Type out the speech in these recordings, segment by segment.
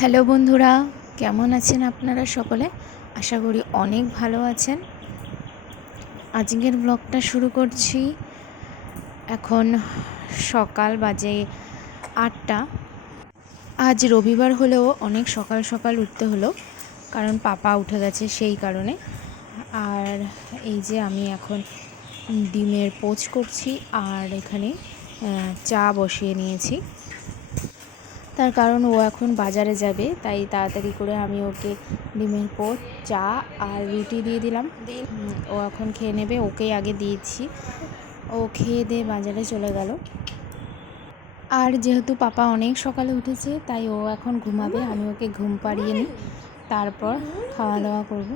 Hello বন্ধুরা, কেমন আছেন আপনারা সকলে? আশা করি অনেক ভালো আছেন। আজকের ব্লগটা শুরু করছি। এখন সকাল বাজে আটটা। আজ রবিবার হলেও অনেক সকাল সকাল উঠতে হলো, কারণ পাপা উঠে গেছে সেই কারণে। আর এই যে আমি এখন ডিমের পোচ করছি আর এখানে চা বসিয়ে নিয়েছি। তার কারণ ও এখন বাজারে যাবে তাই তাড়াতাড়ি করে আমি ওকে ডিমের পোচ চা আর রুটি দিয়ে দিলাম। ও এখন খেয়ে নেবে ওকেই আগে দিয়েছি। ও খেয়ে দিয়ে বাজারে চলে গেল। আর যেহেতু পাপা অনেক সকালে উঠেছে তাই ও এখন ঘুমাবে আমি ওকে ঘুম পাড়িয়ে নিই তারপর খাওয়া দাওয়া করব।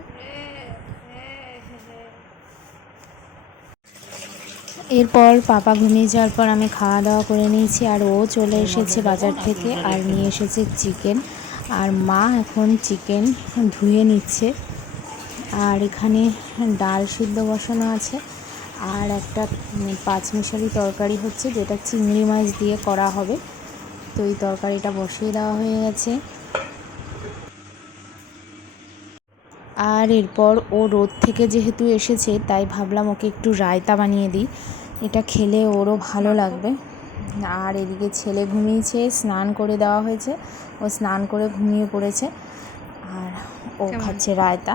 এরপর পাপা ঘুমিয়ে যাওয়ার পর আমি খাওয়া দাওয়া করে নিয়েছি আর ও চলে এসেছে বাজার থেকে আর নিয়ে এসেছে চিকেন। আর মা এখন চিকেন ধুয়ে নিচ্ছে। আর এখানে ডাল সিদ্ধ বসানো আছে। আর একটা পাঁচমিশালি তরকারি হচ্ছে, যেটা চিংড়ি মাছ দিয়ে করা হবে। তো এই তরকারিটা বসিয়ে দেওয়া হয়ে গেছে। আর এরপর ও রোদ থেকে যেহেতু এসেছে তাই ভাবলাম ওকে একটু রায়তা বানিয়ে দিই। এটা খেলে ওরও ভালো লাগবে। আর এদিকে ছেলে ঘুমিয়েছে স্নান করে দেওয়া হয়েছে। ও স্নান করে ঘুমিয়ে পড়েছে। আর ও খাচ্ছে রায়তা।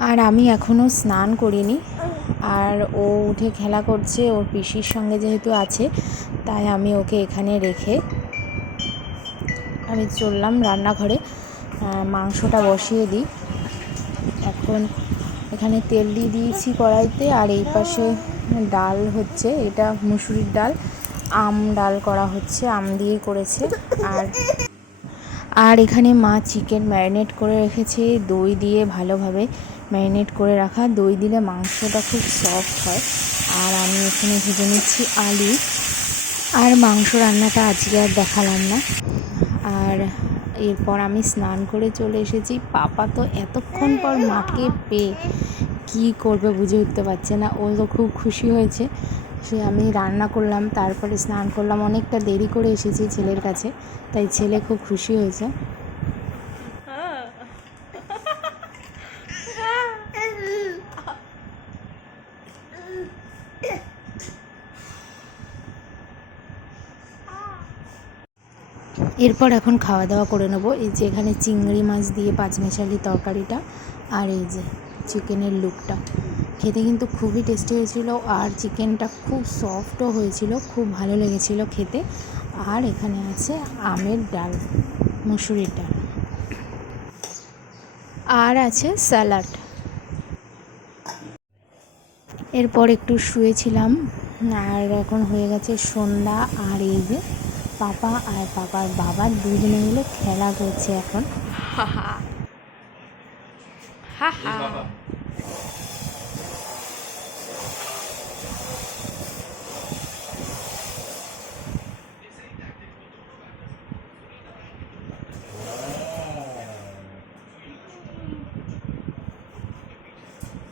আর আমি এখনও স্নান করিনি। আর ও উঠে খেলা করছে, ওর পিসির সঙ্গে যেহেতু আছে, তাই আমি ওকে এখানে রেখে আমি চললাম রান্নাঘরে মাংসটা বসিয়ে দিই। এখন এখানে তেল দিয়ে দিয়েছি কড়াইতে, আর এই পাশে ডাল হচ্ছে, এটা মুসুরির ডাল, আম ডাল করা হচ্ছে, আম দিয়ে করেছে, আর আর এখানে মা চিকেন ম্যারিনেট করে রেখেছে। দই দিয়ে ভালোভাবে ম্যারিনেট করে রাখা। দই দিলে মাংসটা খুব সফট হয়। আর আমি এখানে ভেজে নিচ্ছি আলু। আর মাংস রান্নাটা আজকে আর দেখালাম না। আর এরপর আমি স্নান করে চলে এসেছি। পাপা তো এতক্ষণ পর মাকে পেয়ে কী করবে বুঝে উঠতে পারছে না। ও তো খুব খুশি হয়েছে। সে আমি রান্না করলাম, তারপরে স্নান করলাম, অনেকটা দেরি করে এসেছি ছেলের কাছে, তাই ছেলে খুব খুশি হয়েছে। এরপর এখন খাওয়া দাওয়া করে নেব। এই যে এখানে চিংড়ি মাছ দিয়ে পাঁচমিশালি তরকারিটা, আর এই যে চিকেনের লুকটা খেতে কিন্তু খুবই টেস্টি হয়েছিল আর চিকেনটা খুব সফটও হয়েছিল খুব ভালো লেগেছিল খেতে। আর এখানে আছে আমের ডাল মুসুরির ডাল। আর আছে স্যালাড। এরপর একটু শুয়েছিলাম আর এখন হয়ে গেছে সন্ধ্যা আর এই যে পাপা আর পাপার বাবা দুজনে মিলে খেলা করছে এখন।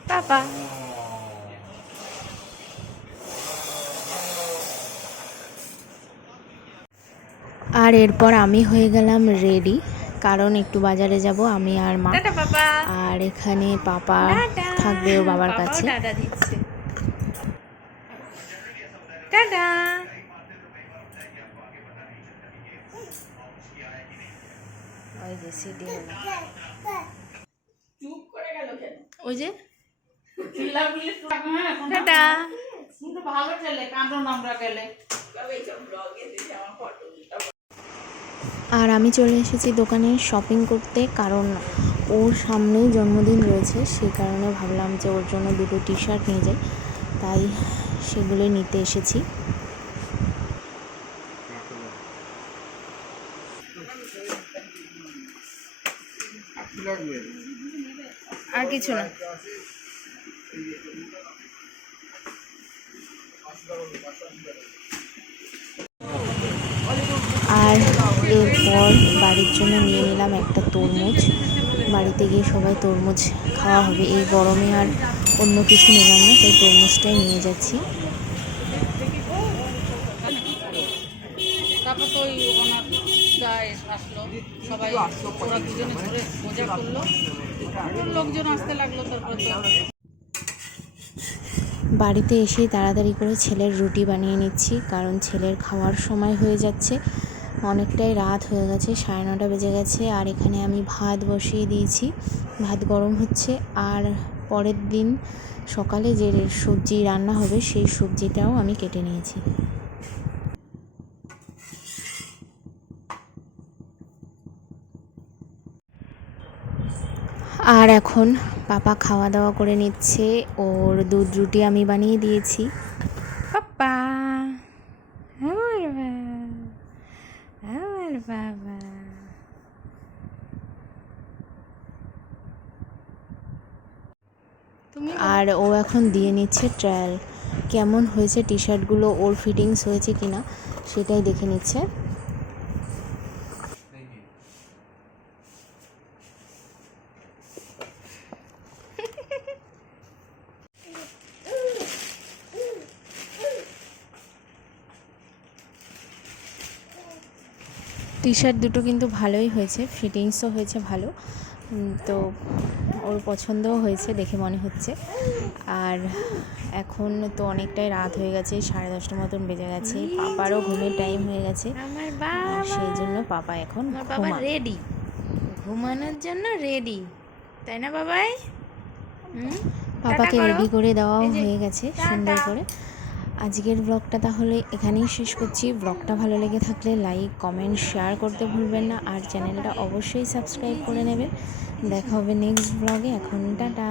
পাপা আর এরপর আমি হয়ে গেলাম রেডি কারণ একটু বাজারে যাব আমি আর মা। বাবা আর এখানে পাপা থাকবে ওর বাবার কাছে। টাটা ওই যে? সিটি ওই যে টাটা কিন্তু ভালো ছেলে কাঁদন আমরা গেলে আর আমি চলে এসেছি দোকানে শপিং করতে কারণ ওর সামনেই জন্মদিন রয়েছে সেই কারণে ভাবলাম যে ওর জন্য দুটো টি শার্ট নিয়ে যাই। তাই সেগুলো নিতে এসেছি। আর কিছু না। আর এরপর বাড়ির জন্য নিয়ে নিলাম একটা তরমুজ। বাড়িতে গিয়ে সবাই তরমুজ খাওয়া হবে। এই গরমে আর অন্য কিছু নিলাম না তাই তরমুজটাই নিয়ে যাচ্ছি। তারপর তো ওই ওনার আসলো সবাই ওরা দুজনে ধরে মজা করল। লোকজন আসতে লাগল তারপর তো বাড়িতে এসেই তাড়াতাড়ি করে ছেলের রুটি বানিয়ে নিচ্ছি কারণ ছেলের খাওয়ার সময় হয়ে যাচ্ছে। অনেকটাই রাত হয়ে গেছে, সাড়ে নটা বেজে গেছে, আর এখানে আমি ভাত বসিয়ে দিয়েছি। ভাত গরম হচ্ছে, আর পরের দিন সকালে যে সবজি রান্না হবে, সেই সবজিটাও আমি কেটে নিয়েছি। আর এখন পাপা খাওয়া দাওয়া করে নিচ্ছে, ওর দুধ রুটি আমি বানিয়ে দিয়েছি পাপা আমার বাবা আমার বাবা তুমি আর ও এখন দিয়ে নিচ্ছে ট্রায়াল। কেমন হয়েছে টি শার্টগুলো ওর ফিটিংস হয়েছে কি না সেটাই দেখে নিচ্ছে। টি শার্ট দুটো কিন্তু ভালোই হয়েছে। ফিটিংসও হয়েছে ভালো। তো ওর পছন্দও হয়েছে দেখে মনে হচ্ছে। আর এখন তো অনেকটাই রাত হয়ে গেছে সাড়ে দশটার মতন বেজে গেছে পাপারও ঘুমের টাইম হয়ে গেছে। আর সেই জন্য পাপা এখন বাবা রেডি ঘুমানোর জন্য রেডি তাই না বাবাই? পাপাকে রেডি করে। দেওয়াও হয়ে গেছে সুন্দর করে। আজকের ব্লগটা তাহলে এখানেই শেষ করছি। ব্লগটা ভালো লেগে থাকলে লাইক কমেন্ট শেয়ার করতে ভুলবেন না। আর চ্যানেলটা অবশ্যই সাবস্ক্রাইব করে নেবেন। দেখা হবে নেক্সট ব্লগে এখন টাটা।